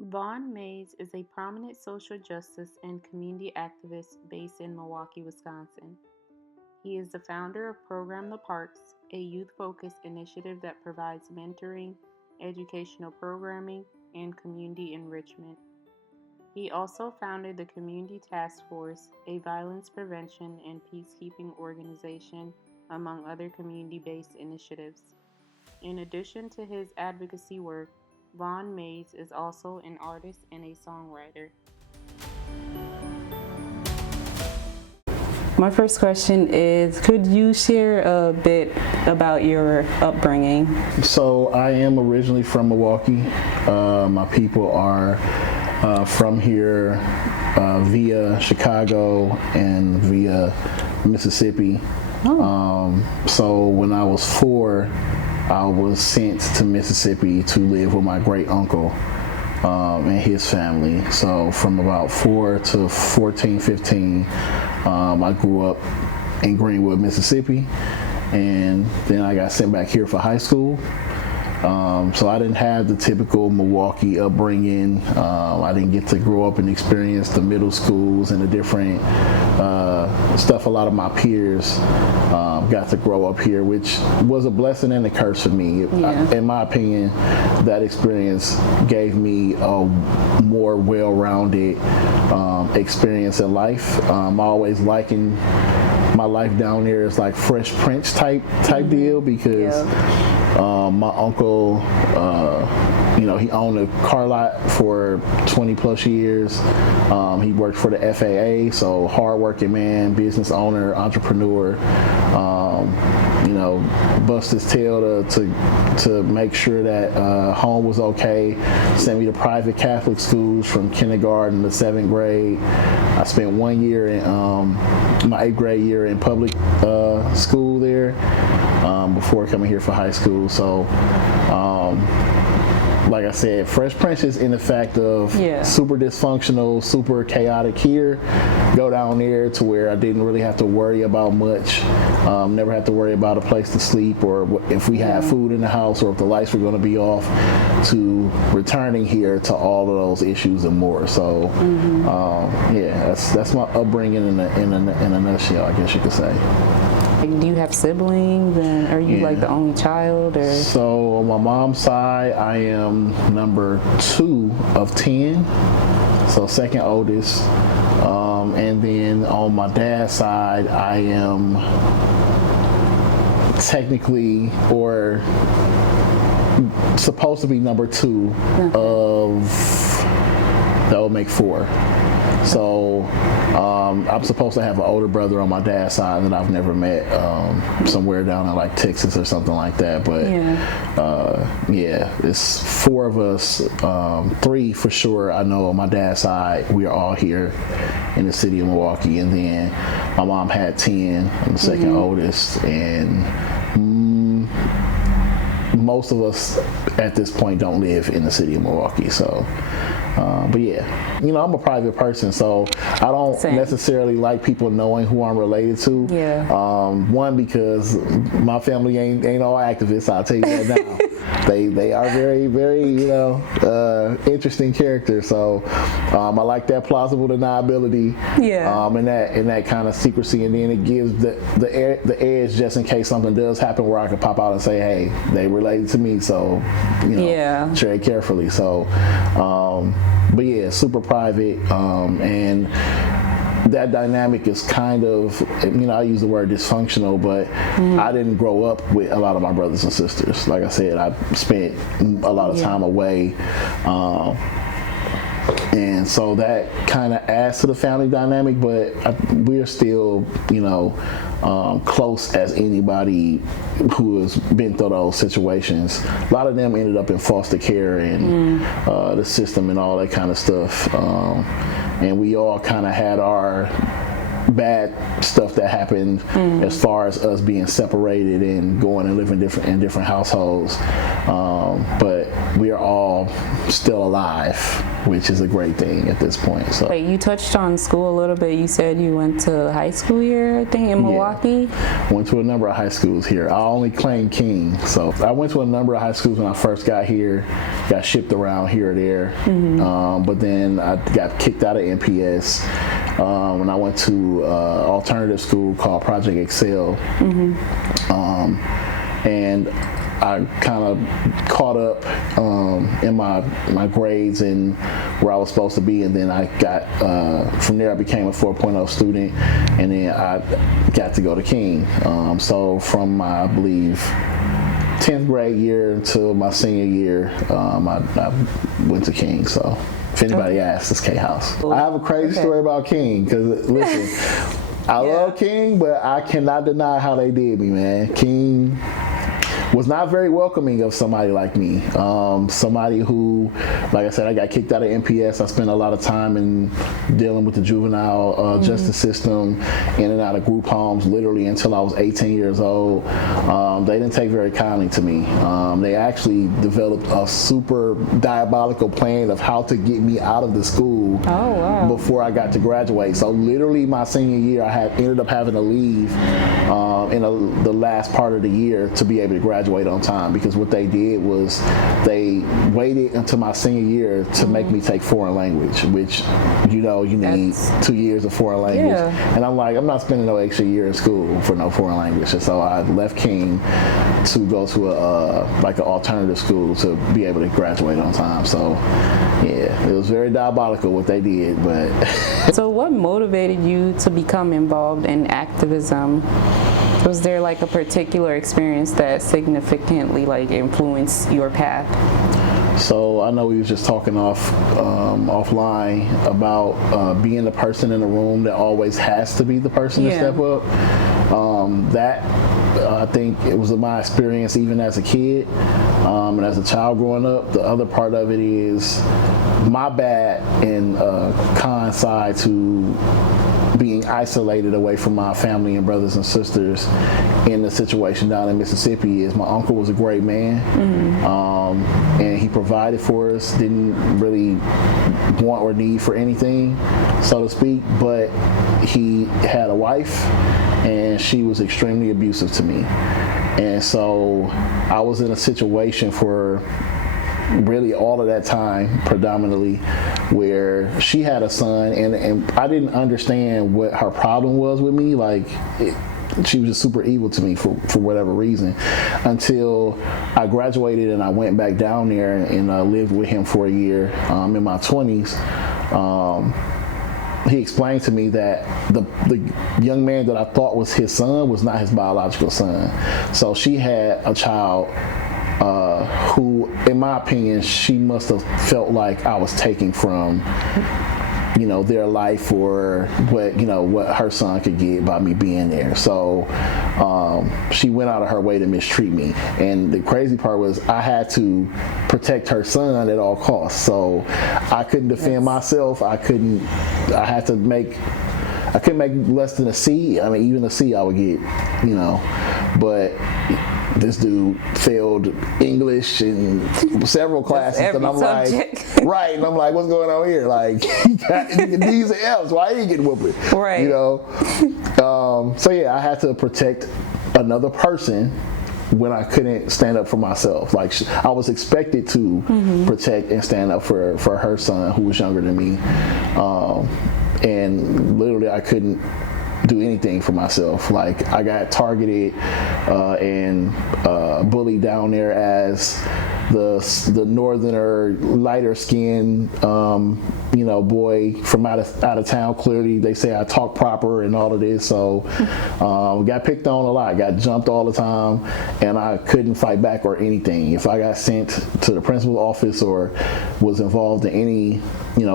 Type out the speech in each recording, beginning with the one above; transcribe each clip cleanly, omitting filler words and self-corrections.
Vaun Mayes is a prominent social justice and community activist based in Milwaukee, Wisconsin. He is the founder of Program the Parks, a youth focused initiative that provides mentoring, educational programming, and community enrichment. He also founded the Community Task Force, a violence prevention and peacekeeping organization, among other community based initiatives. In addition to his advocacy work, Vaun Mayes is also an artist and a songwriter. My first question is, could you share a bit about your upbringing? So I am originally from Milwaukee. My people are from here via Chicago and via Mississippi. So when I was 4, I was sent to Mississippi to live with my great uncle and his family. So from about 4 to 14, 15, I grew up in Greenwood, Mississippi, and then I got sent back here for high school. So I didn't have the typical Milwaukee upbringing. I didn't get to grow up and experience the middle schools and the different stuff a lot of my peers got to grow up here, which was a blessing and a curse for me. In my opinion, that experience gave me a more well-rounded experience in life. I'm always liking my life down there is like Fresh Prince type deal, because my uncle, he owned a car lot for 20 plus years. He worked for the FAA, so hardworking man, business owner, entrepreneur. Bust his tail to make sure that home was okay. Sent me to private Catholic schools from kindergarten to 7th grade. I spent 1 year in my 8th grade year in public school there before coming here for high school. So like I said, Fresh Prince is in the fact of super dysfunctional, super chaotic here. Go down there to where I didn't really have to worry about much. Never had to worry about a place to sleep, or if we had food in the house, or if the lights were going to be off, to returning here to all of those issues and more. So that's my upbringing in a nutshell, I guess you could say. Do you have siblings, and are you like the only child? Or? So on my mom's side, I am number 2 of 10, so second oldest. And then on my dad's side, I am technically, or supposed to be, number 2 of, that would make 4. So I'm supposed to have an older brother on my dad's side that I've never met, somewhere down in like Texas or something like that. But it's 4 of us, 3 for sure I know on my dad's side. We are all here in the city of Milwaukee, and then my mom had 10. I'm the second oldest, and most of us at this point don't live in the city of Milwaukee. So but I'm a private person, so I don't necessarily like people knowing who I'm related to. One, because my family ain't all activists, I'll tell you that now. They are very, very, interesting characters. So I like that plausible deniability. And that kind of secrecy, and then it gives the edge just in case something does happen where I can pop out and say, hey, they related to me, so tread carefully. So but super private, and that dynamic is kind of, I use the word dysfunctional, but I didn't grow up with a lot of my brothers and sisters. Like I said, I spent a lot of time away, and so that kind of adds to the family dynamic, but we're still, close as anybody who has been through those situations. A lot of them ended up in foster care and the system and all that kind of stuff. And we all kind of had our bad stuff that happened as far as us being separated and going and living in different households. But we are all still alive, which is a great thing at this point. So Wait, you touched on school a little bit. You said you went to high school here, I think, in Milwaukee? Yeah. Went to a number of high schools here. I only claim King. So I went to a number of high schools when I first got here, got shipped around here or there. But then I got kicked out of MPS when I went to alternative school called Project Excel. And I kind of caught up in my grades and where I was supposed to be, and then I got from there I became a 4.0 student, and then I got to go to King. So from my, I believe, 10th grade year until my senior year, I went to King. So if anybody asks, it's K House. I have a crazy story about King, because listen, I love King, but I cannot deny how they did me, man. King was not very welcoming of somebody like me. Somebody who, like I said, I got kicked out of MPS. I spent a lot of time in dealing with the juvenile justice system, in and out of group homes, literally until I was 18 years old. They didn't take very kindly to me. They actually developed a super diabolical plan of how to get me out of the school before I got to graduate. So literally my senior year, I ended up having to leave in the last part of the year to be able to graduate on time, because what they did was they waited until my senior year to make me take foreign language, which you need 2 years of foreign language. And I'm like, I'm not spending no extra year in school for no foreign language. And so I left King to go to an alternative school to be able to graduate on time. So yeah, it was very diabolical what they did. But So what motivated you to become involved in activism? Was there like a particular experience that significantly influenced your path? So I know we was just talking offline about being the person in the room that always has to be the person to step up. I think it was my experience even as a kid and as a child growing up. The other part of it is my bad and con side to being isolated away from my family and brothers and sisters in the situation down in Mississippi is my uncle was a great man, and he provided for us, didn't really want or need for anything, so to speak, but he had a wife and she was extremely abusive to me. And so I was in a situation for really all of that time, predominantly, where she had a son, and I didn't understand what her problem was with me. She was just super evil to me for whatever reason, until I graduated and I went back down there and lived with him for a year in my 20s. He explained to me that the young man that I thought was his son was not his biological son. So she had a child who, in my opinion, she must have felt like I was taking from, their life, or what her son could get by me being there. So she went out of her way to mistreat me. And the crazy part was I had to protect her son at all costs. So I couldn't defend myself. I couldn't make less than a C. I mean, even a C I would get, but this dude failed English and several classes, and I'm subject. Right, and I'm like, what's going on here? Like, D's and F's, why are you getting whooping? Right. So yeah, I had to protect another person when I couldn't stand up for myself. Like, I was expected to protect and stand up for her son, who was younger than me, and literally I couldn't do anything for myself. Like, I got targeted and bullied down there as the northerner, lighter skinned boy from out of town. Clearly they say I talk proper and all of this, so got picked on a lot, got jumped all the time, and I couldn't fight back or anything. If I got sent to the principal's office or was involved in any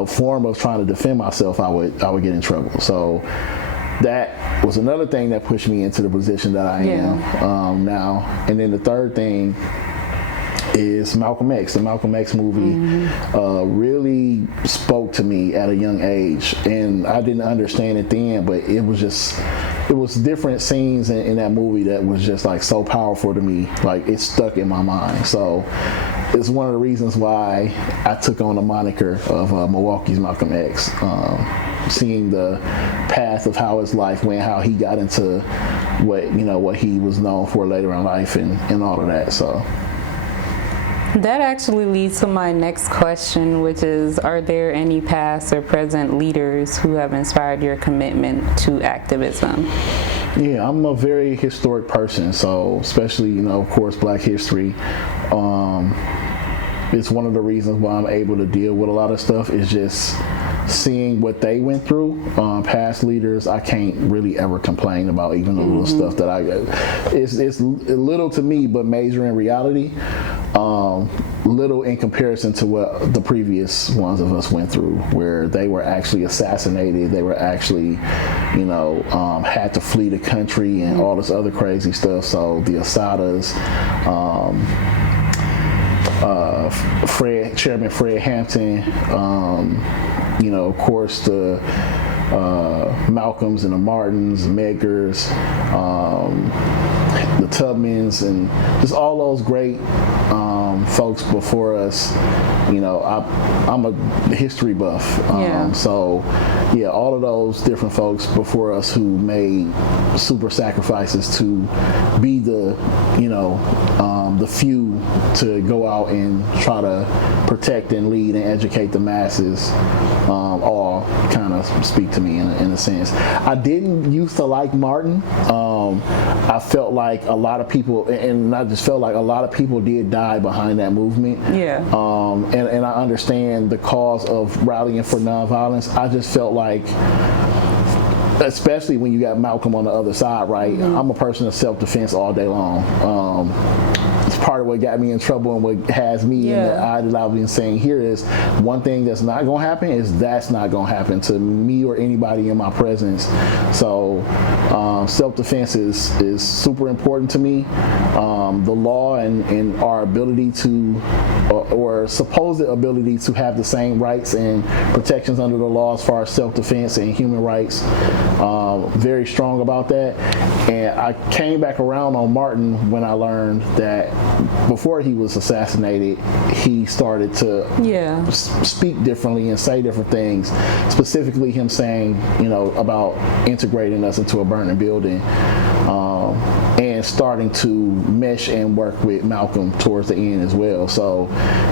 form of trying to defend myself, I would get in trouble. So that was another thing that pushed me into the position that I am now. And then the third thing is Malcolm X. The Malcolm X movie really spoke to me at a young age, and I didn't understand it then, but it was different scenes in that movie that was just like so powerful to me. Like, it stuck in my mind. So it's one of the reasons why I took on the moniker of Milwaukee's Malcolm X. Seeing the path of how his life went, how he got into what he was known for later in life, and all of that. So that actually leads to my next question, which is, are there any past or present leaders who have inspired your commitment to activism? Yeah, I'm a very historic person, so especially, of course, Black history. It's one of the reasons why I'm able to deal with a lot of stuff, is just seeing what they went through. Past leaders, I can't really ever complain about, even the little stuff that I got. It's little to me, but major in reality. Little in comparison to what the previous ones of us went through, where they were actually assassinated, they were actually, had to flee the country and all this other crazy stuff. So the Asadas, Chairman Fred Hampton, of course the Malcolms and the Martins, Medgars, the Tubmans, and just all those great folks before us. I'm a history buff, so yeah, all of those different folks before us who made super sacrifices to be the few to go out and try to protect and lead and educate the masses, all kind of speak to me in a sense. I didn't used to like Martin. I felt like a lot of people, and I just felt like a lot of people did die behind that movement. Yeah. And I understand the cause of rallying for nonviolence. I just felt like, especially when you got Malcolm on the other side, right? I'm a person of self-defense all day long. It's part of what got me in trouble and what has me in the eye that I've been saying here is, one thing that's not going to happen is that's not going to happen to me or anybody in my presence. So self-defense is super important to me. The law and our ability to, or supposed ability to have the same rights and protections under the law as far as self-defense and human rights, very strong about that. And I came back around on Martin when I learned that before he was assassinated, he started to speak differently and say different things, specifically him saying, about integrating us into a burning building, and starting to mesh and work with Malcolm towards the end as well. So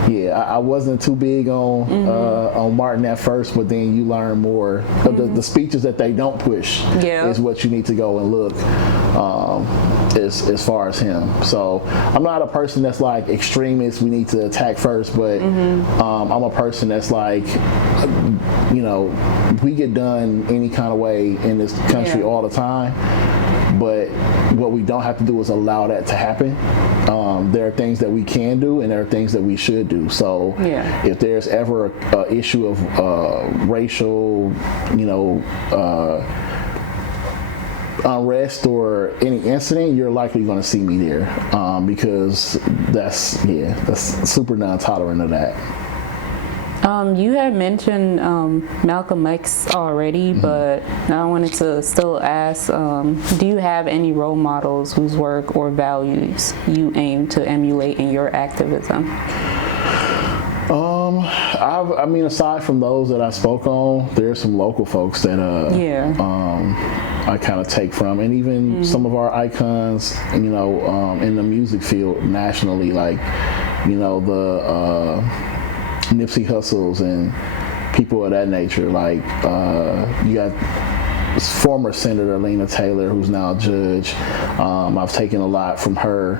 yeah, I wasn't too big on Martin at first, but then you learn more. The speeches that they don't push is what you need to go and look, as far as him. So I'm not a person that's like extremist, we need to attack first, but I'm a person that's like, we get done any kind of way in this country all the time, but what we don't have to do is allow that to happen. There are things that we can do and there are things that we should do. So if there's ever an issue of racial, unrest or any incident, you're likely going to see me there, because that's super non-tolerant of that. You had mentioned Malcolm X already, but I wanted to still ask, do you have any role models whose work or values you aim to emulate in your activism? Aside from those that I spoke on, there's some local folks that I kind of take from, and even some of our icons, in the music field nationally, like, the Nipsey Hussles and people of that nature. Like, you got former Senator Lena Taylor, who's now a judge. I've taken a lot from her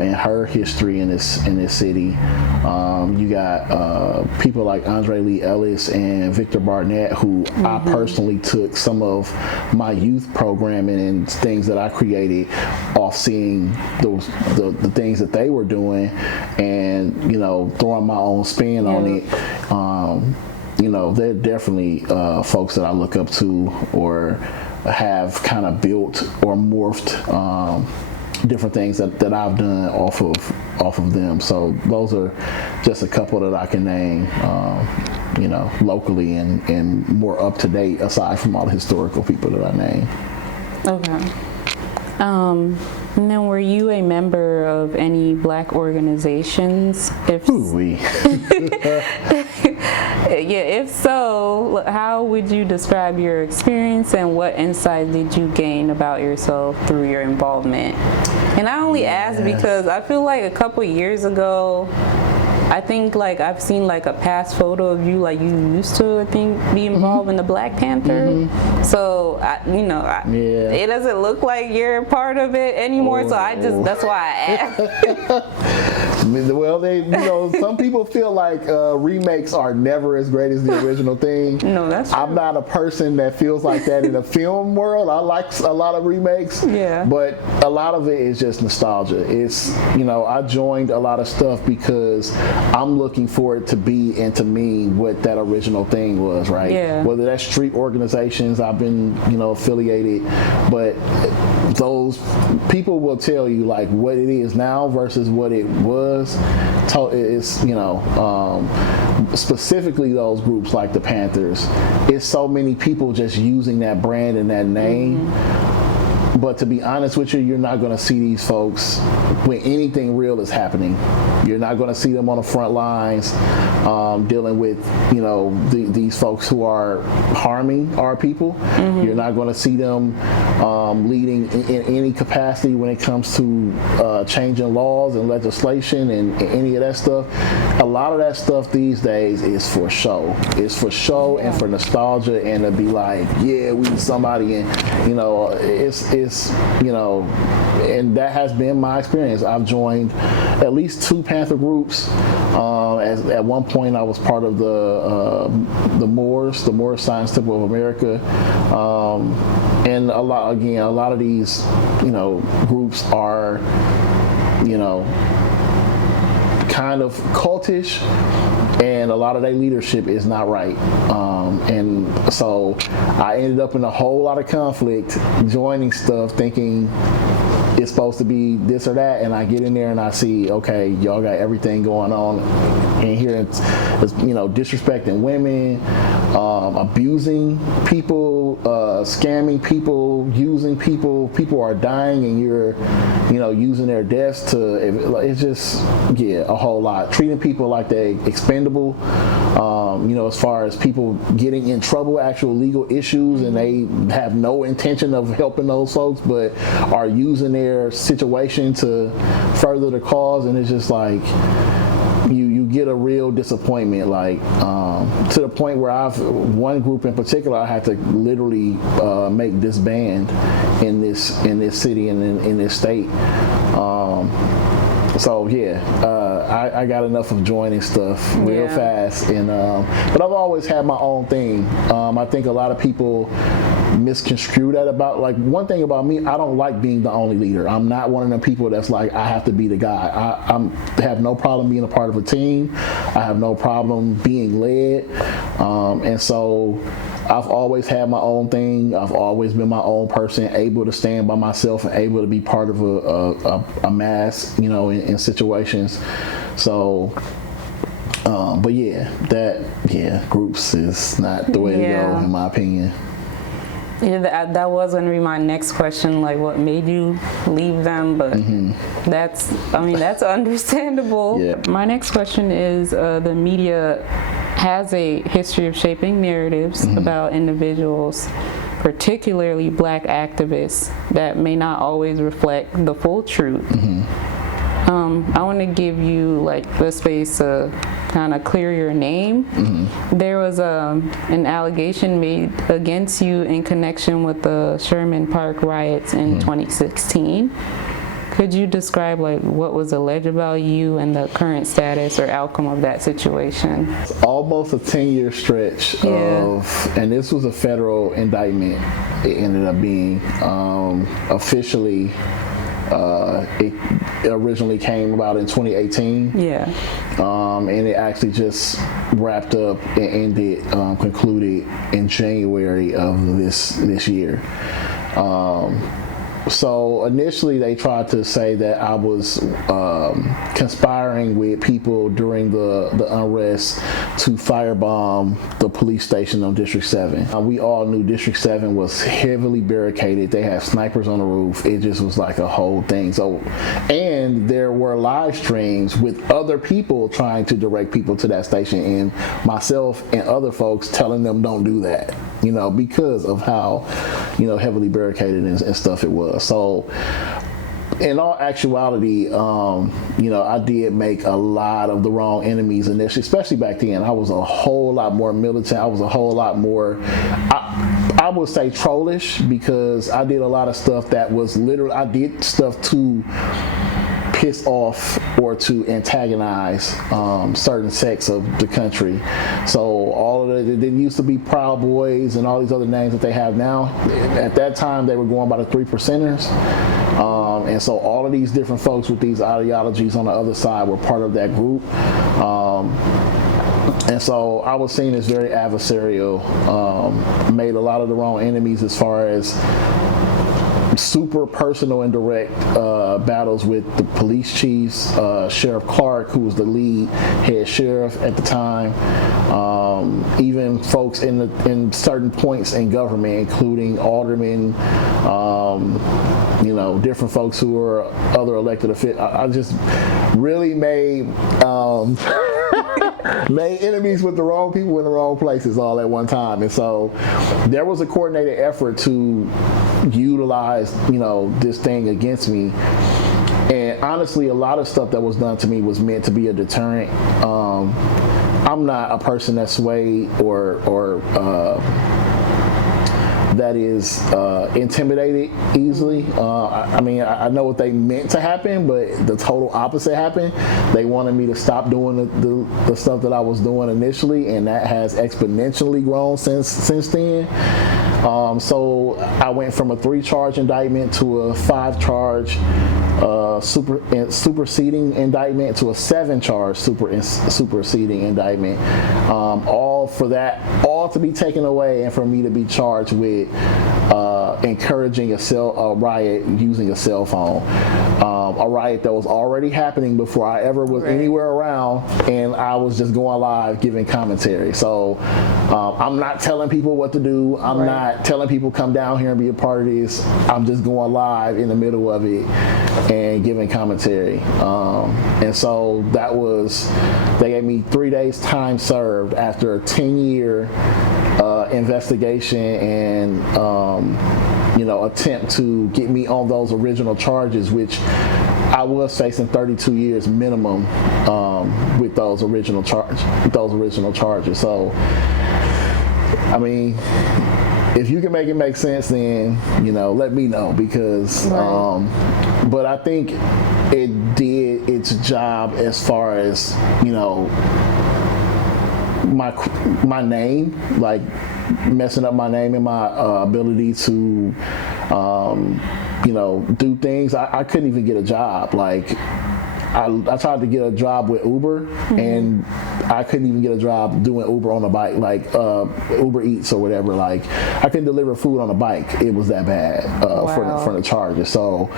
and her history in this city. You got people like Andre Lee Ellis and Victor Barnett, who I personally took some of my youth programming and things that I created off seeing the things that they were doing, and throwing my own spin on it. They're definitely folks that I look up to or have kind of built or morphed different things that I've done off of them. So those are just a couple that I can name, locally and more up to date, aside from all the historical people that I named. Okay. And then were you a member of any Black organizations? If so, how would you describe your experience and what insight did you gain about yourself through your involvement? And I only ask because I feel like a couple years ago, I think like I've seen like a past photo of you, like you used to, I think, be involved in the Black Panther. So it doesn't look like you're part of it anymore. So that's why I asked. Well, some people feel like remakes are never as great as the original thing. No, that's true. I'm not a person that feels like that in the film world. I like a lot of remakes. Yeah. But a lot of it is just nostalgia. It's, I joined a lot of stuff because I'm looking for it to be and to mean what that original thing was, right? Yeah. Whether that's street organizations, I've been, affiliated, but those people will tell you like what it is now versus what it was. It's, specifically those groups like the Panthers, it's so many people just using that brand and that name. But to be honest with you, you're not going to see these folks when anything real is happening. You're not going to see them on the front lines dealing with, these folks who are harming our people. You're not going to see them leading in any capacity when it comes to changing laws and legislation and any of that stuff. A lot of that stuff these days is for show. It's for show and for nostalgia and to be like, yeah, we somebody, and it's and that has been my experience. I've joined at least 2 Panther groups. At one point, I was part of the Moors Science Temple of America, and a lot of these, groups are, kind of cultish, and a lot of their leadership is not right. And so I ended up in a whole lot of conflict joining stuff thinking it's supposed to be this or that, and I get in there and I see, okay, y'all got everything going on in here. It's disrespecting women, abusing people, scamming people, using people. People are dying, and you're, using their deaths to. It's just, a whole lot. Treating people like they expendable. As far as people getting in trouble, actual legal issues, and they have no intention of helping those folks, but are using their situation to further the cause, and it's just like you get a real disappointment, like to the point where one group in particular, I had to literally make disband in this city and in this state. I got enough of joining stuff real fast, and but I've always had my own thing. I think a lot of people misconstrue that about, like, one thing about me, I don't like being the only leader. I'm not one of the people that's like, I have to be the guy. I have no problem being a part of a team. I have no problem being led, and so I've always had my own thing. I've always been my own person, able to stand by myself and able to be part of a mass, in situations. So, groups is not the way to go, in my opinion. Yeah, that was going to be my next question, like what made you leave them, but that's understandable. Yeah. My next question is, the media has a history of shaping narratives about individuals, particularly Black activists, that may not always reflect the full truth. I want to give you the space to kind of clear your name. There was an allegation made against you in connection with the Sherman Park riots in 2016. Could you describe what was alleged about you and the current status or outcome of that situation? Almost a 10-year stretch of, and this was a federal indictment. It ended up being officially. It originally came about in 2018. And it actually just wrapped up and ended, concluded in January of this year. So initially they tried to say that I was conspiring with people during the unrest to firebomb the police station on District 7. We all knew District 7 was heavily barricaded. They had snipers on the roof. It just was like a whole thing. So, and there were live streams with other people trying to direct people to that station, and myself and other folks telling them don't do that, because of how, heavily barricaded and stuff it was. So in all actuality, I did make a lot of the wrong enemies initially, especially back then. I was a whole lot more militant. I was a whole lot more, I would say, trollish, because I did a lot of stuff that was literally, I did stuff to piss off or to antagonize certain sects of the country. So all of it didn't used to be Proud Boys and all these other names that they have now. At that time, they were going by the 3 percenters. And so all of these different folks with these ideologies on the other side were part of that group. And so I was seen as very adversarial, made a lot of the wrong enemies as far as super personal and direct battles with the police chiefs, Sheriff Clark, who was the lead head sheriff at the time, even folks in certain points in government, including aldermen, different folks who were other elected officials. I just really made made enemies with the wrong people in the wrong places all at one time. And so there was a coordinated effort to utilize, this thing against me. And honestly, a lot of stuff that was done to me was meant to be a deterrent. I'm not a person that's swayed or that is intimidated easily. I know what they meant to happen, but the total opposite happened. They wanted me to stop doing the stuff that I was doing initially, and that has exponentially grown since then. So I went from a 3-charge indictment to a 5-charge superseding indictment to a 7-charge superseding indictment. All to be taken away, and for me to be charged with encouraging a riot using a cell phone. A riot that was already happening before I ever was anywhere around, and I was just going live giving commentary. So I'm not telling people what to do. I'm not telling people come down here and be a part of this. I'm just going live in the middle of it and giving commentary. And so they gave me 3 days time served after a 10-year investigation and attempt to get me on those original charges, which I was facing 32 years minimum with those original charges. So, if you can make it make sense, then let me know, because but I think it did its job as far as my name, like messing up my name and my ability to do things. I couldn't even get a job. Like I tried to get a job with Uber, and I couldn't even get a job doing Uber on a bike, like Uber Eats or whatever. Like I couldn't deliver food on a bike. It was that bad for the charges. So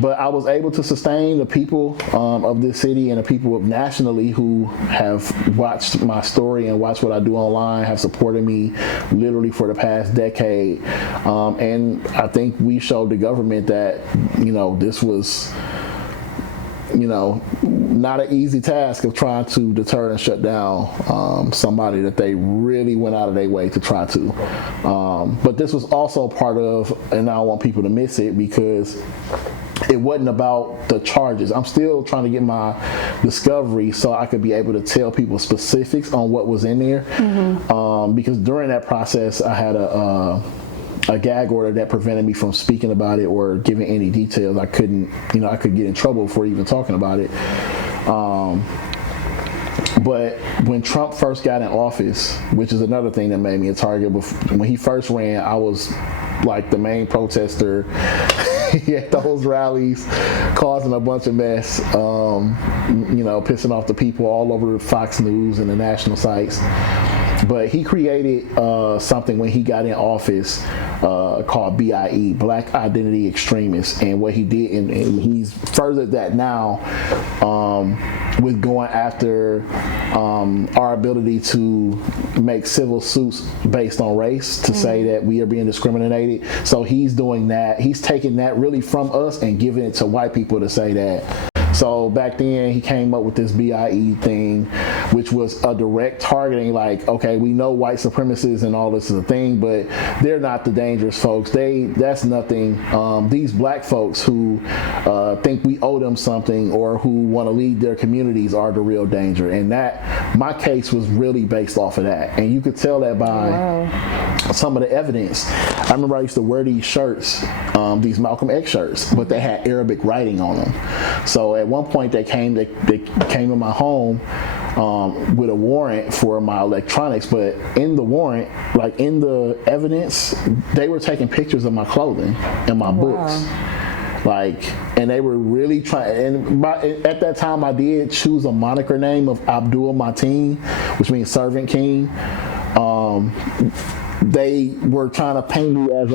but I was able to sustain the people of this city and the people nationally who have watched my story and watched what I do online, have supported me literally for the past decade. And I think we showed the government that, this was, not an easy task of trying to deter and shut down somebody that they really went out of their way to try to. But this was also part of, and I don't want people to miss it, because it wasn't about the charges. I'm still trying to get my discovery so I could be able to tell people specifics on what was in there. Because during that process, I had a gag order that prevented me from speaking about it or giving any details. I could get in trouble for even talking about it. But when Trump first got in office, which is another thing that made me a target, when he first ran, I was like the main protester at those rallies, causing a bunch of mess, pissing off the people all over Fox News and the national sites. But he created something when he got in office called BIE, Black Identity Extremists. And what he did, and he's furthered that now with going after our ability to make civil suits based on race to say that we are being discriminated. So he's doing that. He's taking that really from us and giving it to white people to say that. So back then he came up with this BIE thing, which was a direct targeting, like, okay, we know white supremacists and all this is a thing, but they're not the dangerous folks. That's nothing. These black folks who think we owe them something or who want to lead their communities are the real danger. And that, my case was really based off of that. And you could tell that by some of the evidence. I remember I used to wear these shirts, these Malcolm X shirts, but they had Arabic writing on them. So at one point they came to my home with a warrant for my electronics, but in the warrant, like in the evidence, they were taking pictures of my clothing and my books. Like, and they were really trying, and at that time I did choose a moniker name of Abdul Mateen, which means servant king. They were trying to paint me as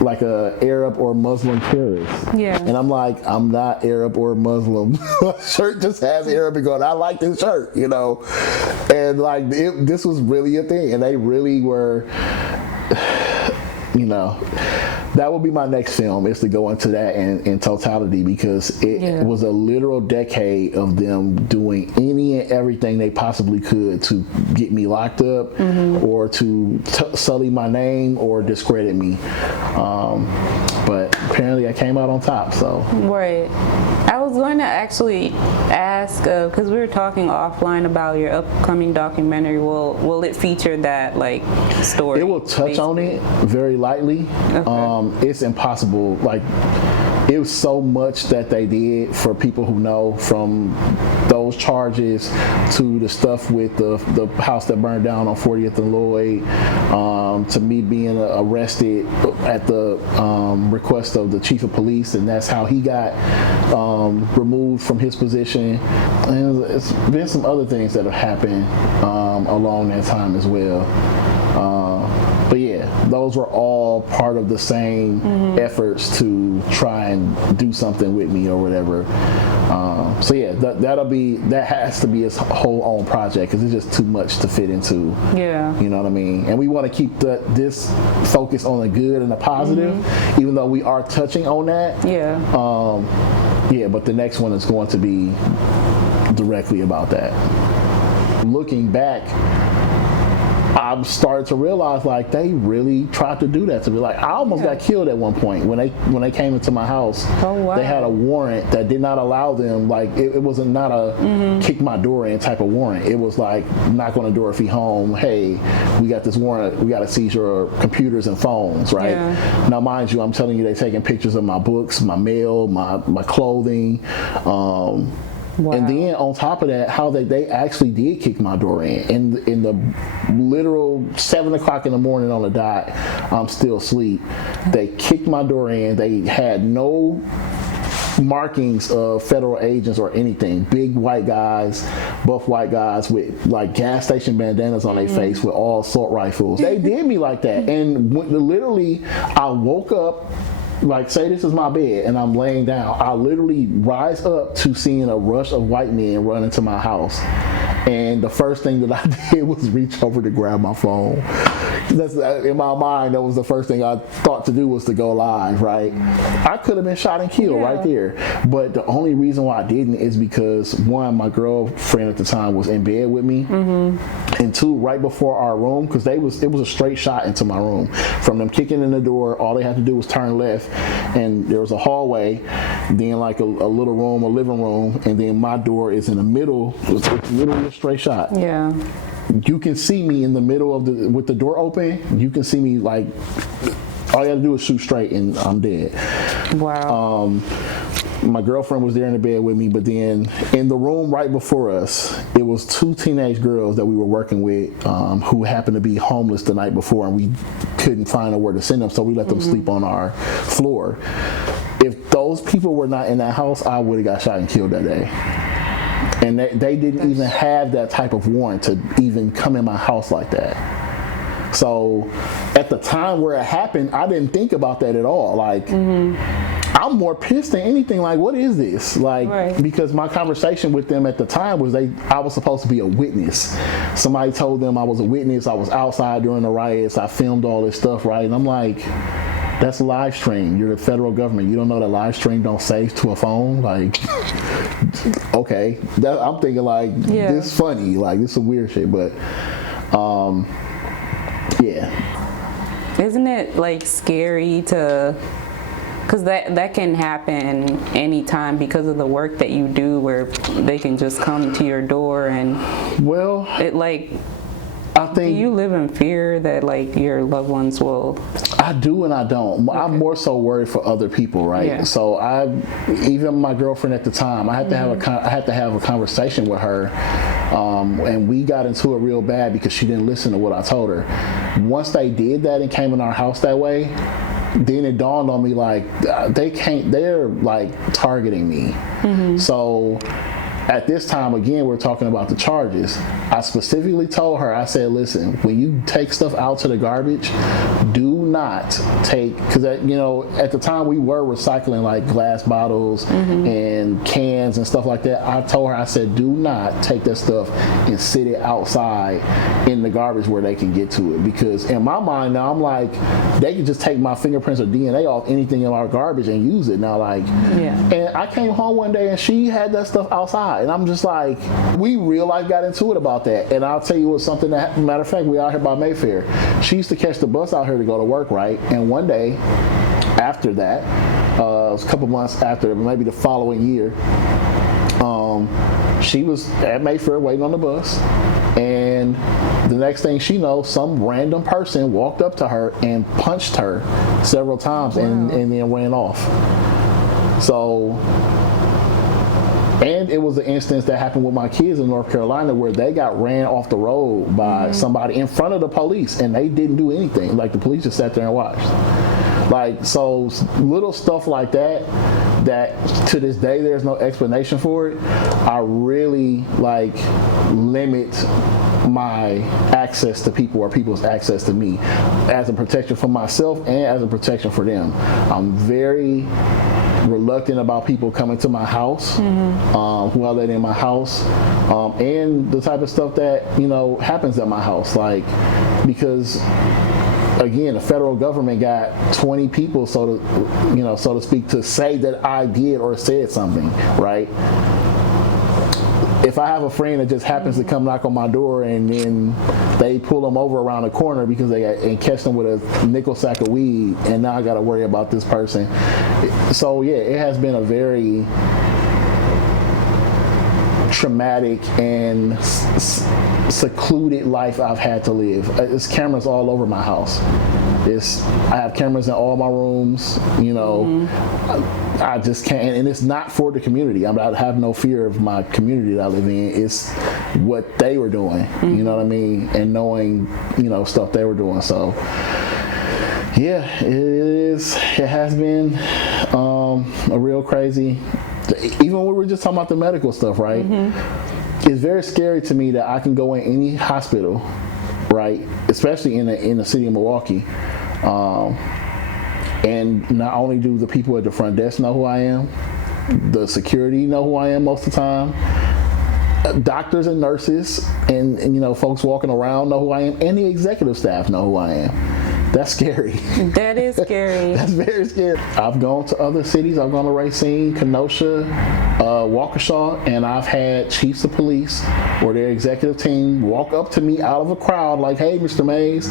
like a Arab or Muslim terrorist. Yeah. And I'm like, I'm not Arab or Muslim. My shirt just has Arabic on. I like this shirt, you know. And like this was really a thing, and they really were, you know. That would be my next film, is to go into that in totality, because it was a literal decade of them doing any and everything they possibly could to get me locked up or to sully my name or discredit me. But apparently I came out on top, so. Right. I was going to actually ask, because we were talking offline about your upcoming documentary. Will it feature that, like, story? It will touch on it very lightly. Okay. It's impossible. Like, it was so much that they did for people who know, from those charges to the stuff with the house that burned down on 40th and Lloyd, to me being arrested at the request of the chief of police, and that's how he got removed from his position. And it's been some other things that have happened along that time as well. But yeah, those were all part of the same efforts to try and do something with me or whatever. So yeah, that has to be its whole own project, because it's just too much to fit into. Yeah. You know what I mean? And we want to keep this focus on the good and the positive, even though we are touching on that. Yeah. Yeah, but the next one is going to be directly about that. Looking back, I started to realize, like, they really tried to do that to me. Like, I almost got killed at one point when they came into my house. Oh, wow. They had a warrant that did not allow them, like, it wasn't not a kick my door in type of warrant. It was like, knock on the door if you're home. Hey, we got this warrant. We got to seize your computers and phones, right? Yeah. Now, mind you, I'm telling you, they're taking pictures of my books, my mail, my clothing. Wow. And then on top of that, how they actually did kick my door in the literal 7 o'clock in the morning on the dot. I'm still asleep. They kicked my door in. They had no markings of federal agents or anything. Big white guys, buff white guys with like gas station bandanas on their face with all assault rifles. They did me like that. And literally, I woke up, like, say this is my bed and I'm laying down, I literally rise up to seeing a rush of white men run into my house. And the first thing that I did was reach over to grab my phone. That's, in my mind, that was the first thing I thought to do, was to go live, right? I could have been shot and killed right there. But the only reason why I didn't is because, one, my girlfriend at the time was in bed with me. And two, right before our room, because it was a straight shot into my room. From them kicking in the door, all they had to do was turn left, and there was a hallway, then like a little room, a living room, and then my door is in the middle. It's literally a straight shot. Yeah. You can see me in the middle of with the door open. You can see me, like, all you gotta do is shoot straight and I'm dead. Wow. My girlfriend was there in the bed with me, but then in the room right before us, it was 2 teenage girls that we were working with who happened to be homeless the night before, and we couldn't find nowhere to send them, so we let them sleep on our floor. If those people were not in that house, I would have got shot and killed that day. And they didn't even have that type of warrant to even come in my house like that. So at the time where it happened, I didn't think about that at all. Like, I'm more pissed than anything. Like, what is this? Like, because my conversation with them at the time was I was supposed to be a witness. Somebody told them I was a witness. I was outside during the riots. I filmed all this stuff, right? And I'm like, that's live stream. You're the federal government. You don't know that live stream don't save to a phone? Like, okay. I'm thinking like, this is funny. Like, this is some weird shit. But, yeah. Isn't it like scary to, because that can happen anytime because of the work that you do, where they can just come to your door and, well, it like, I think, do you live in fear that like your loved ones will? I do and I don't. Okay. I'm more so worried for other people, right? Yeah. So even my girlfriend at the time, I had to have a conversation with her, and we got into it real bad because she didn't listen to what I told her. Once they did that and came in our house that way, then it dawned on me like they're like targeting me. So at this time, again, we're talking about the charges. I specifically told her, I said, listen, when you take stuff out to the garbage, do not take, because at the time we were recycling like glass bottles and cans and stuff like that. I told her, I said, do not take that stuff and sit it outside in the garbage where they can get to it. Because in my mind now, I'm like, they can just take my fingerprints or DNA off anything in our garbage and use it now. Like, and I came home one day and she had that stuff outside. And I'm just like, we real life got into it about that. And I'll tell you what, something that, matter of fact, we out here by Mayfair. She used to catch the bus out here to go to work, right? And one day after that, it was a couple months after, maybe the following year, she was at Mayfair waiting on the bus. And the next thing she knows, some random person walked up to her and punched her several times and then ran off. So, and it was an instance that happened with my kids in North Carolina where they got ran off the road by somebody in front of the police and they didn't do anything. Like, the police just sat there and watched. Like, so little stuff like that to this day there's no explanation for it. I really like limit my access to people or people's access to me as a protection for myself and as a protection for them. I'm very reluctant about people coming to my house, while they're in my house, and the type of stuff that happens at my house, like, because again, the federal government got 20 people, so to speak, to say that I did or said something, right? If I have a friend that just happens to come knock on my door and then they pull them over around the corner because and catch them with a nickel sack of weed, and now I got to worry about this person. So yeah, it has been a very traumatic and secluded life I've had to live. It's cameras all over my house. I have cameras in all my rooms. I just can't, and it's not for the community. I have no fear of my community that I live in. It's what they were doing, you know what I mean, and knowing stuff they were doing. So yeah, it has been a real crazy. Even when we were just talking about the medical stuff, right? It's very scary to me that I can go in any hospital, right, especially in the city of Milwaukee, and not only do the people at the front desk know who I am, the security know who I am most of the time, doctors and nurses and folks walking around know who I am, and the executive staff know who I am. That's scary. That is scary. That's very scary. I've gone to other cities. I've gone to Racine, Kenosha, Waukesha, and I've had chiefs of police or their executive team walk up to me out of a crowd like, hey, Mr. Mayes,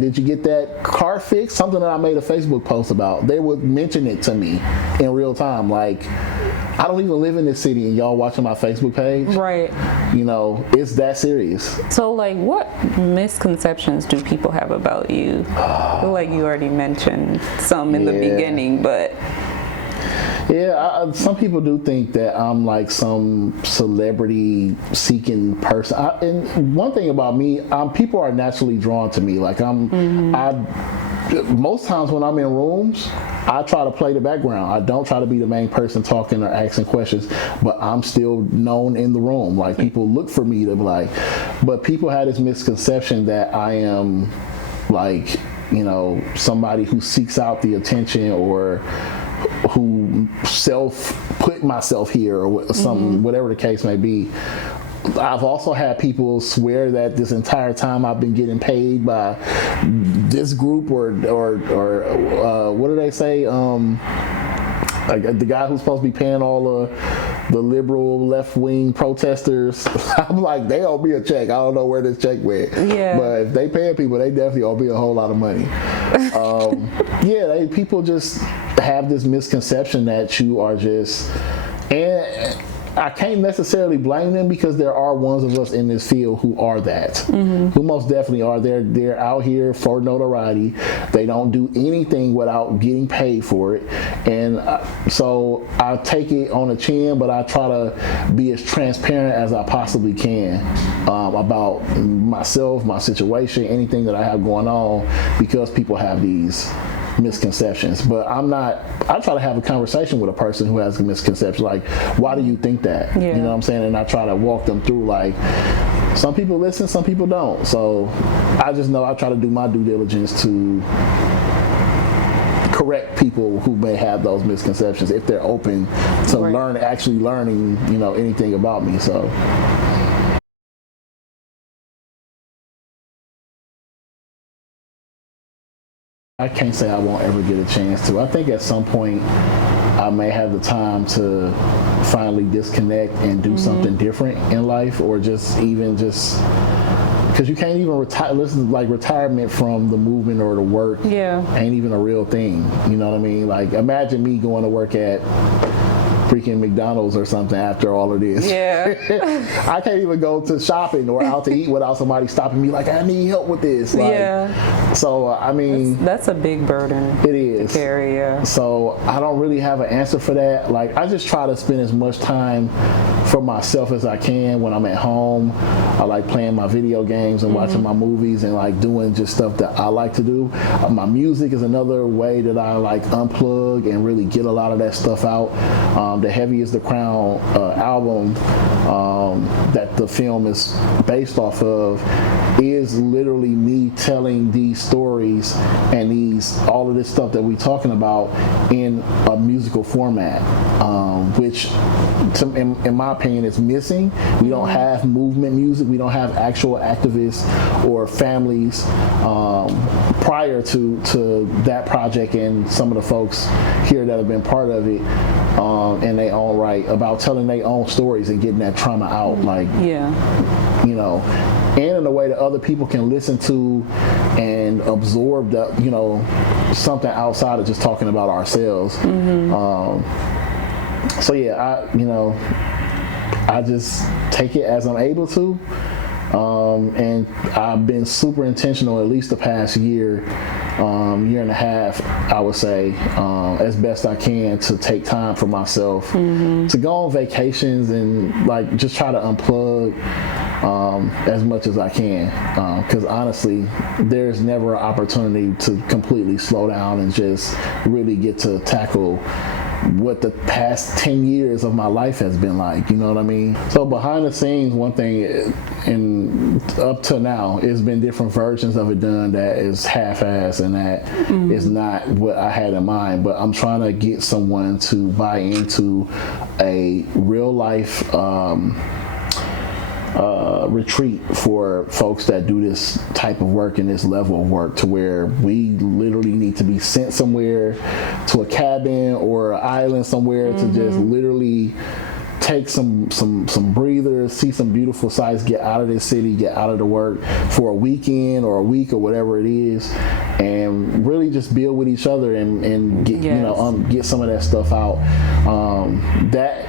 did you get that car fixed? Something that I made a Facebook post about. They would mention it to me in real time. Like, I don't even live in this city and y'all watching my Facebook page. Right. It's that serious. So, like, what misconceptions do people have about you? I feel like you already mentioned some in the beginning, but... Yeah, some people do think that I'm like some celebrity-seeking person. And one thing about me, people are naturally drawn to me. Like, most times when I'm in rooms, I try to play the background. I don't try to be the main person talking or asking questions, but I'm still known in the room. Like, people look for me to be like, but people had this misconception that I am like, you know, somebody who seeks out the attention or who put myself here or something, whatever the case may be. I've also had people swear that this entire time I've been getting paid by this group or what do they say? Like the guy who's supposed to be paying all the liberal left-wing protesters. I'm like, they owe me a check. I don't know where this check went. Yeah. But if they paying people, they definitely owe me a whole lot of money. People just have this misconception that you are just, and I can't necessarily blame them because there are ones of us in this field who are that, who most definitely are. They're out here for notoriety. They don't do anything without getting paid for it, and so I take it on the chin, but I try to be as transparent as I possibly can about myself, my situation, anything that I have going on, because people have these misconceptions. But I try to have a conversation with a person who has a misconception, like, why do you think that? Yeah. You know what I'm saying? And I try to walk them through, like, some people listen, some people don't. So I just know I try to do my due diligence to correct people who may have those misconceptions if they're open to actually learning, you know, anything about me. So I can't say I won't ever get a chance to. I think at some point I may have the time to finally disconnect and do something different in life, or just because you can't even retire. Listen, like, retirement from the movement or the work ain't even a real thing. You know what I mean? Like, imagine me going to work at freaking McDonald's or something after all of this. Yeah. I can't even go to shopping or out to eat without somebody stopping me like, I need help with this. Like, so, I mean, that's a big burden. It is. To carry, yeah. So I don't really have an answer for that. Like, I just try to spend as much time for myself as I can when I'm at home. I like playing my video games and watching my movies and like doing just stuff that I like to do. My music is another way that I like unplug and really get a lot of that stuff out. The Heavy is the Crown album that the film is based off of is literally me telling these stories and all of this stuff that we're talking about in a musical format, which in my opinion is missing. We don't have movement music. We don't have actual activists or families prior to that project and some of the folks here that have been part of it in their own right, about telling their own stories and getting that trauma out, like, you know, and in a way that other people can listen to and absorb that, you know, something outside of just talking about ourselves. So yeah, I just take it as I'm able to. And I've been super intentional, at least the past year and a half, I would say, as best I can, to take time for myself, to go on vacations and like just try to unplug as much as I can. Because honestly, there's never an opportunity to completely slow down and just really get to tackle what the past 10 years of my life has been like, you know what I mean? So behind the scenes, one thing, and up to now, it's been different versions of it done that is half-assed and that is not what I had in mind, but I'm trying to get someone to buy into a real life retreat for folks that do this type of work and this level of work, to where we literally need to be sent somewhere to a cabin or an island somewhere to just literally take some breathers, see some beautiful sights, get out of this city, get out of the work for a weekend or a week or whatever it is, and really just build with each other and get get some of that stuff out. That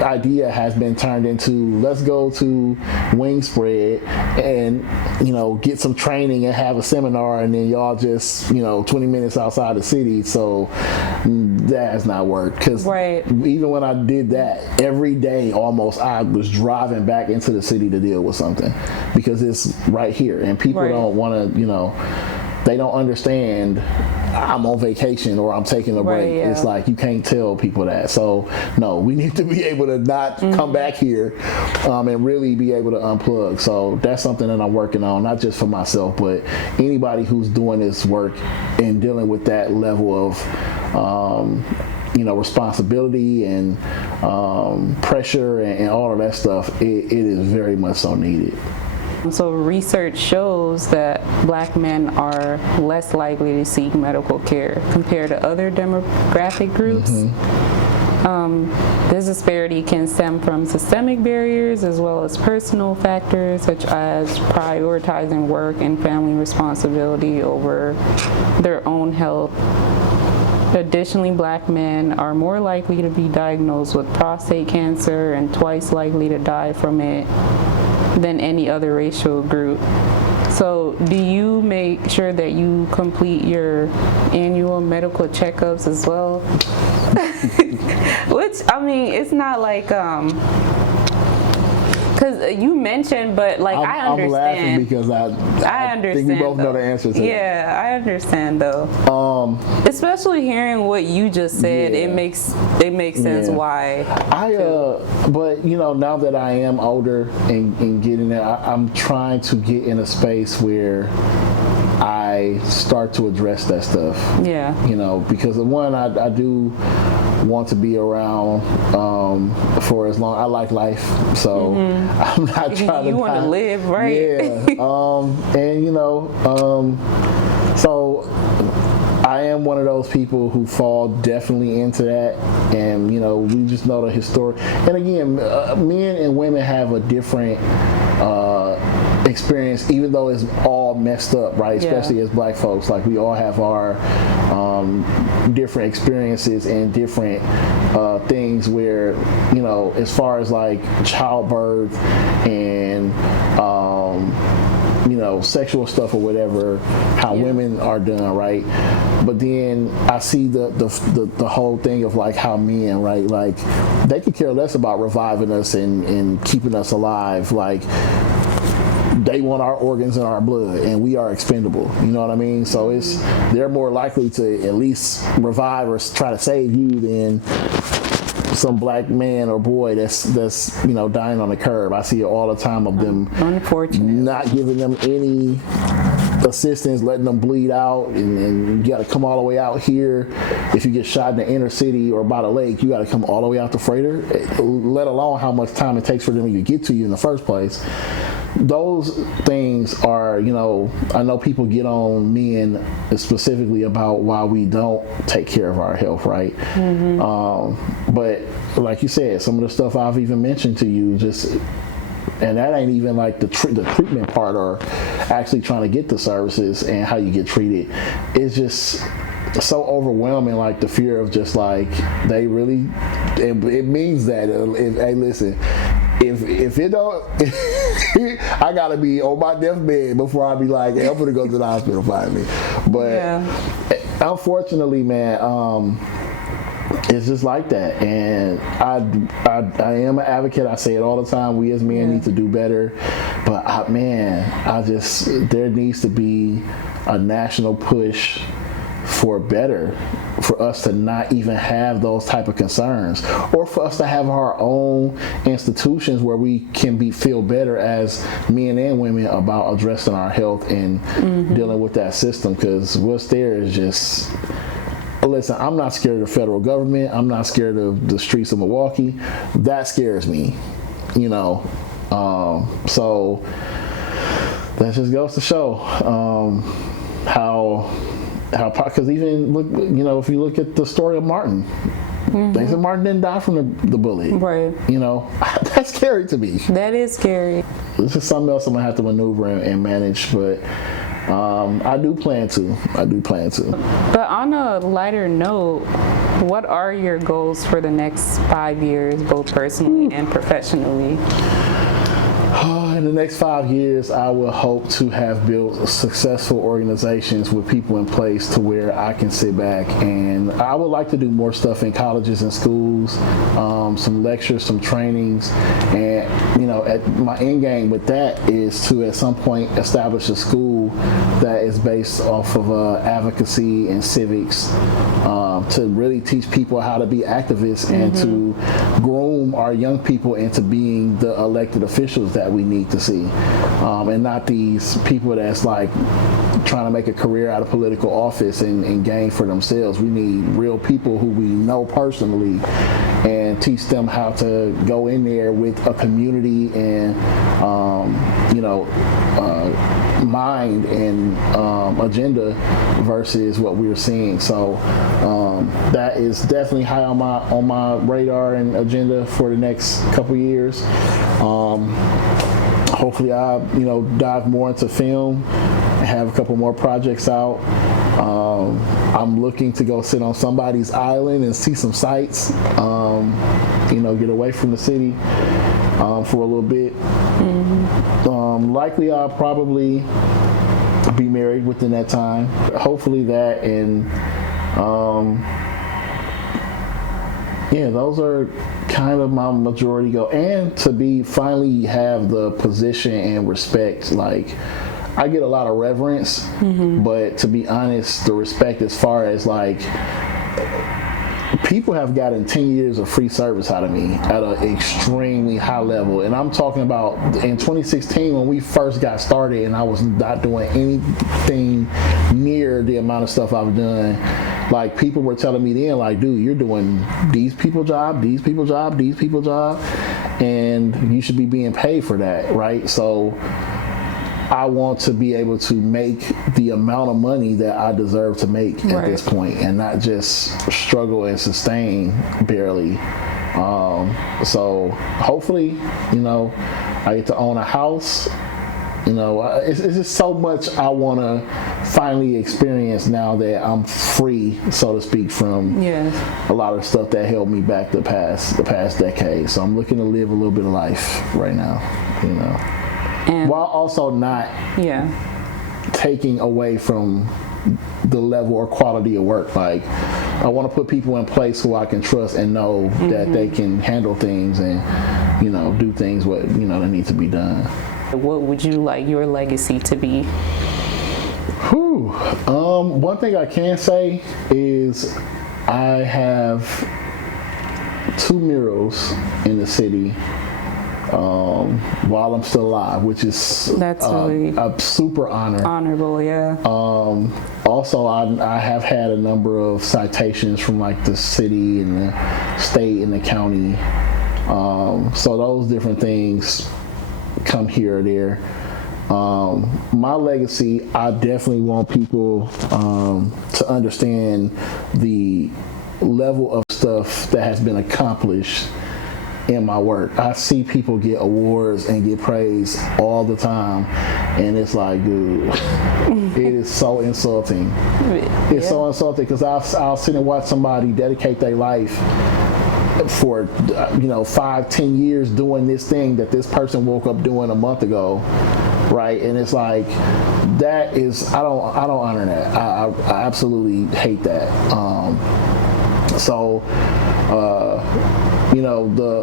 idea has been turned into, let's go to Wing Spread and get some training and have a seminar, and then y'all just 20 minutes outside the city. So that has not worked, because even when I did that, every day almost I was driving back into the city to deal with something, because it's right here and people don't want to they don't understand I'm on vacation or I'm taking a break. Right, yeah. It's like you can't tell people that. So no, we need to be able to not come back here and really be able to unplug. So that's something that I'm working on, not just for myself, but anybody who's doing this work and dealing with that level of responsibility and pressure and all of that stuff. It is very much so needed. So research shows that Black men are less likely to seek medical care compared to other demographic groups. This disparity can stem from systemic barriers as well as personal factors such as prioritizing work and family responsibility over their own health. Additionally, Black men are more likely to be diagnosed with prostate cancer and twice likely to die from it than any other racial group. So do you make sure that you complete your annual medical checkups as well? Which, I mean, it's not like, because you mentioned, but like I understand. I'm laughing because I understand, think we both know the answer to that. Yeah, I understand though. Especially hearing what you just said, Yeah. it makes sense why. But now that I am older and getting there, I'm trying to get in a space where I start to address that stuff. Yeah. Because the one I do want to be around for as long. I like life, so I'm not trying to. You want to live, right? Yeah. So I am one of those people who fall definitely into that, and we just know the history. And again, men and women have a different experience, even though it's all messed up, right? Especially as Black folks, like we all have our different experiences and different things where, as far as like childbirth and sexual stuff or whatever, how women are done, right? But then I see the whole thing of like how men, right? Like they could care less about reviving us and keeping us alive. Like they want our organs and our blood, and we are expendable. You know what I mean? So they're more likely to at least revive or try to save you than some Black man or boy that's dying on the curb. I see it all the time of them not giving them any assistance, letting them bleed out, and you got to come all the way out here. If you get shot in the inner city or by the lake, you got to come all the way out to Freighter, let alone how much time it takes for them to get to you in the first place. Those things are, I know people get on men specifically about why we don't take care of our health, right? But like you said, some of the stuff I've even mentioned to you, and that ain't even like the treatment part or actually trying to get the services and how you get treated. It's just so overwhelming, like the fear of just like, they really, it means that, hey, listen, if it don't, I gotta be on my deathbed before I be like, hey, I'm gonna go to the hospital, find me. But unfortunately, man, it's just like that. And I am an advocate. I say it all the time. We as men need to do better. But there needs to be a national push for better, for us to not even have those type of concerns, or for us to have our own institutions where we can feel better as men and women about addressing our health and dealing with that system. Because what's there is just, listen, I'm not scared of the federal government. I'm not scared of the streets of Milwaukee. That scares me, so that just goes to show how, because even look, if you look at the story of Martin, they said Martin didn't die from the bullet. Right. That's scary to me. That is scary. This is something else I'm gonna have to maneuver and manage, but I do plan to. But on a lighter note, what are your goals for the next 5 years, both personally and professionally? In the next 5 years, I will hope to have built successful organizations with people in place to where I can sit back, and I would like to do more stuff in colleges and schools, some lectures, some trainings, and at my end game with that is to at some point establish a school that is based off of advocacy and civics, to really teach people how to be activists and to groom our young people into being the elected officials that we need to see, and not these people that's like trying to make a career out of political office and gain for themselves. We need real people who we know personally and teach them how to go in there with a community and mind and agenda versus what we're seeing. So that is definitely high on my radar and agenda for the next couple years. Hopefully I dive more into film and have a couple more projects out. I'm looking to go sit on somebody's island and see some sights, get away from the city for a little bit. Likely I'll probably be married within that time. Hopefully that, and those are kind of my majority goal. And to finally have the position and respect. Like, I get a lot of reverence, but to be honest, the respect as far as like, people have gotten 10 years of free service out of me at an extremely high level. And I'm talking about in 2016 when we first got started and I was not doing anything near the amount of stuff I've done. Like, people were telling me then, like, dude, you're doing these people job, these people job, these people job, and you should be being paid for that, right? So I want to be able to make the amount of money that I deserve to make at this point, and not just struggle and sustain barely. So hopefully, I get to own a house. It's just so much I want to finally experience now that I'm free, so to speak, from a lot of stuff that held me back the past decade. So I'm looking to live a little bit of life right now, and while also not taking away from the level or quality of work. Like, I want to put people in place who I can trust and know that they can handle things and do things what that need to be done. What would you like your legacy to be? One thing I can say is I have 2 murals in the city while I'm still alive, which is really a super honor. Honorable, yeah. Also, I have had a number of citations from like the city and the state and the county. So those different things come here or there. My legacy, I definitely want people to understand the level of stuff that has been accomplished in my work. I see people get awards and get praise all the time, and it's like, dude, it is so insulting. It's so insulting because I'll sit and watch somebody dedicate their life for 5-10 years doing this thing that this person woke up doing a month ago, right? And it's like, that is, I don't honor that. I absolutely hate that.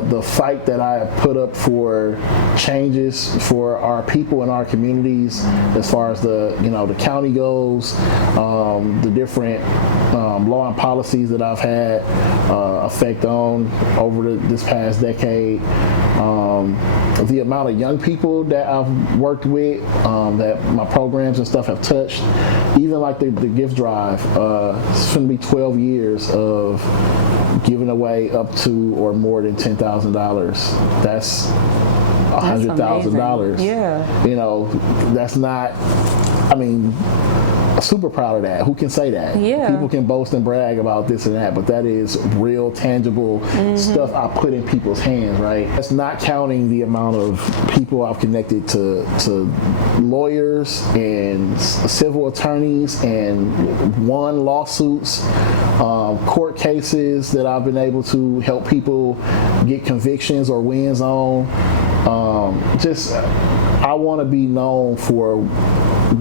The fight that I have put up for changes for our people in our communities, as far as the county goes, the different law and policies that I've had effect on over this past decade, the amount of young people that I've worked with, that my programs and stuff have touched, even like the gift drive, it's going to be 12 years of giving away up to or more than $10,000. That's $100,000. Yeah. That's not, super proud of that. Who can say that? Yeah. People can boast and brag about this and that, but that is real, tangible stuff I put in people's hands, right? That's not counting the amount of people I've connected to lawyers and civil attorneys and won lawsuits, court cases that I've been able to help people get convictions or wins on. I want to be known for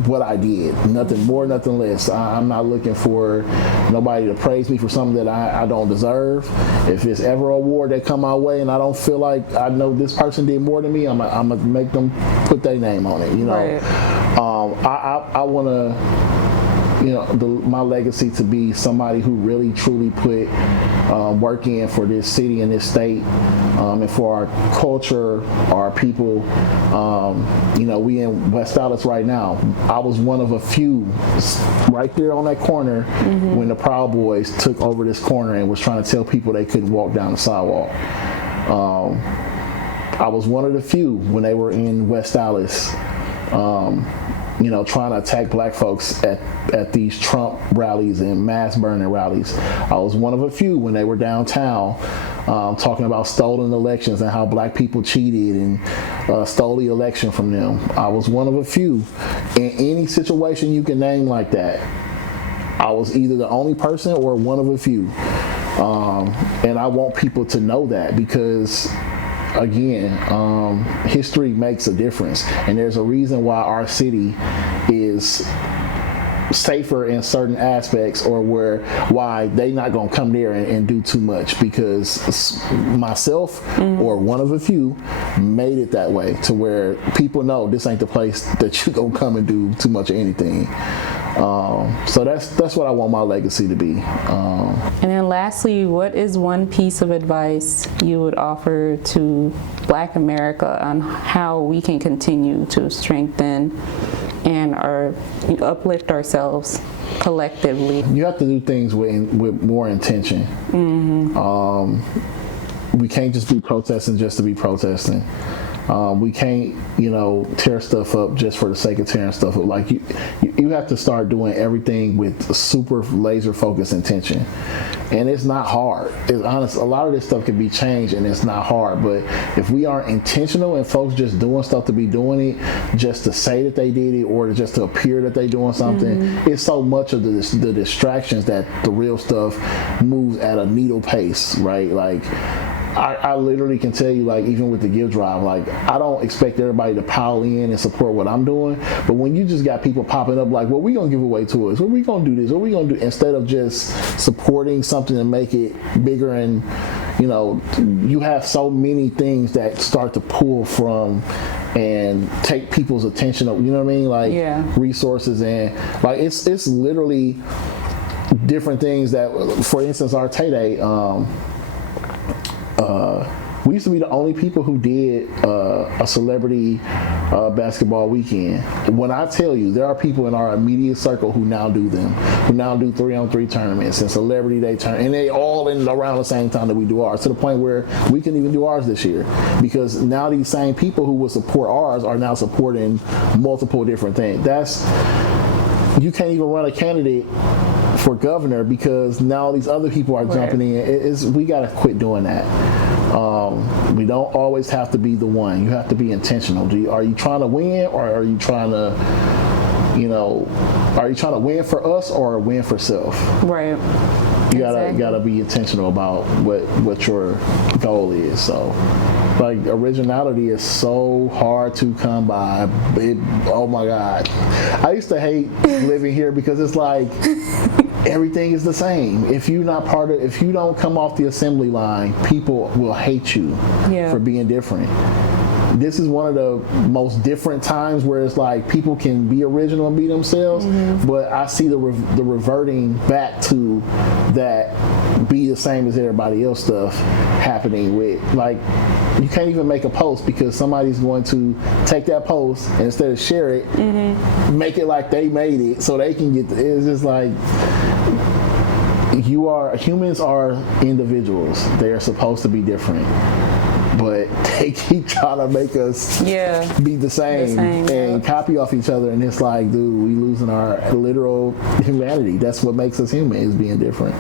what I did, nothing more, nothing less. I'm not looking for nobody to praise me for something that I don't deserve. If it's ever a award that come my way and I don't feel like I know this person did more than me, I'm gonna make them put their name on it. You know, Right. I want to, my legacy to be somebody who really truly put work in for this city and this state, and for our culture, our people. We in West Dallas right now. I was one of a few right there on that corner when the Proud Boys took over this corner and was trying to tell people they couldn't walk down the sidewalk. I was one of the few when they were in West Dallas, trying to attack black folks at these Trump rallies and mass burning rallies. I was one of a few when they were downtown talking about stolen elections and how black people cheated and stole the election from them. I was one of a few. In any situation you can name like that, I was either the only person or one of a few. And I want people to know that because, again, history makes a difference, and there's a reason why our city is safer in certain aspects, or why they not gonna come there and do too much, because myself or one of a few made it that way to where people know this ain't the place that you gonna come and do too much of anything. So that's what I want my legacy to be. And then lastly, what is one piece of advice you would offer to Black America on how we can continue to strengthen and uplift ourselves collectively? You have to do things with more intention. We can't just be protesting just to be protesting. We can't, tear stuff up just for the sake of tearing stuff up. Like you have to start doing everything with super laser focused intention. And it's not hard. It's honest. A lot of this stuff can be changed and it's not hard. But if we aren't intentional and folks just doing stuff to be doing it, just to say that they did it or just to appear that they're doing something, it's so much of the distractions that the real stuff moves at a needle pace, right? Like, I literally can tell you, like, even with the Give Drive, like, I don't expect everybody to pile in and support what I'm doing, but when you just got people popping up like, well, we gonna give away toys, or we gonna do this, or we gonna do, instead of just supporting something and make it bigger, and you have so many things that start to pull from and take people's attention up, you know what I mean? Like, resources, and like it's literally different things that, for instance, our Tay-Day, we used to be the only people who did a celebrity basketball weekend. When I tell you, there are people in our immediate circle who now do them, who now do 3-on-3 tournaments and celebrity day tournaments, and they all in around the same time that we do ours, to the point where we can even do ours this year, because now these same people who would support ours are now supporting multiple different things. You can't even run a candidate for governor because now these other people are jumping in. We got to quit doing that. We don't always have to be the one. You have to be intentional. Are you trying to win, or are you trying to, are you trying to win for us or win for self? Right. You gotta be intentional about what your goal is. So, like, originality is so hard to come by. Oh my God, I used to hate living here because it's like everything is the same. If you don't come off the assembly line, people will hate you for being different. This is one of the most different times where it's like people can be original and be themselves, but I see the reverting back to that be the same as everybody else stuff happening with, like, you can't even make a post because somebody's going to take that post and instead of share it, make it like they made it so they can get it's just like, humans are individuals. They are supposed to be different. but they keep trying to make us be the same and copy off each other. And it's like, dude, we losing our literal humanity. That's what makes us human, is being different.